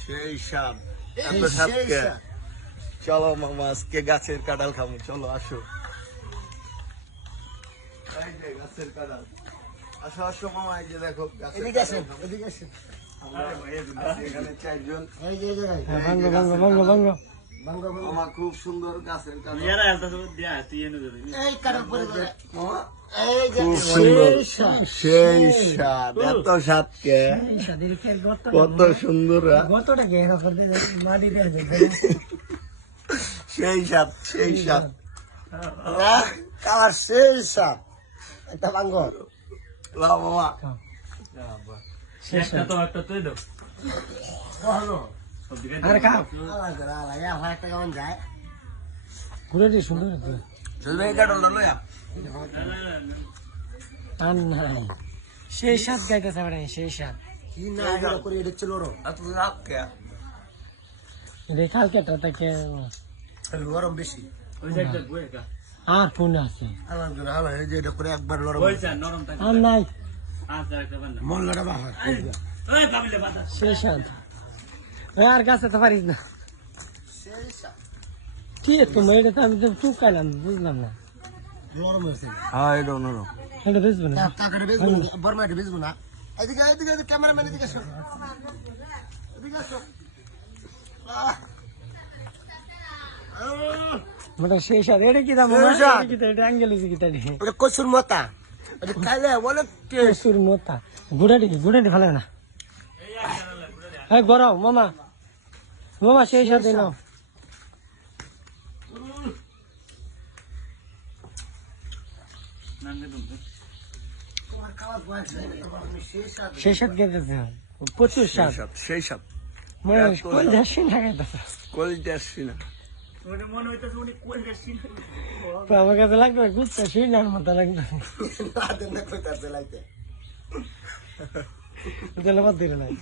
সেই স্বাদ, এত স্বাদ কে? চলো মামা আজকে গাছের কাঁঠাল খাবো, চলো আসো। এই যে গাছের কাঁঠাল, আসো আসো মামা, এই যে দেখো এখানে চারজন। মামা খুব সুন্দর গাছের কাঁঠাল, খুব সুন্দর, সেই স্বাদ, এত স্বাদ কে? কত সুন্দর, সেই স্বাদ, সেই স্বাদ, কালার সেই স্বাদ। একটা ভাঙ্গ লাও মামা। সেই স্বাদ গাইতেছে সেই স্বাদ রেখাল কেটা থেকে গরম বেশি আর ফোন আছে একবার নরম আর নাই মল্লাটা বাহার সেই স্বাদ আর গাছে তো পারিস না ঠিক আছে তুমি এটা তো আমি তো চুকাইলাম বুঝলাম না নরম হয়েছে। হ্যাঁ এটা নরম। এটা বুঝবো না কাকাটা বেচবো না, বর্মা এটা বেচবো না। এদিকে এদিকে ক্যামেরাম্যান এদিকে আসো, এদিকে আসো। মানে সেই স্বাদ এটা কি দাম সেই স্বাদ। এটা অ্যাঙ্গেল কি তাই ওটা কচুর মতা, ওটা খাইলে অনেক টেস্ট। প্রচুর মোটা গুড়াটি ভালো না হ্যাঁ গরম মামা মামা সেই সাথে নাও সেই সাথে গেছে প্রচুর স্বাদ সেই স্বাদ, মানে কোন যাচ্ছি না খাইতেছে কোয়ালিটি আসছি না। তো আমার কাছে লাগবে গুচ্ছা সেই নার মতো লাগবে তাহলে বাদ দিলে নাই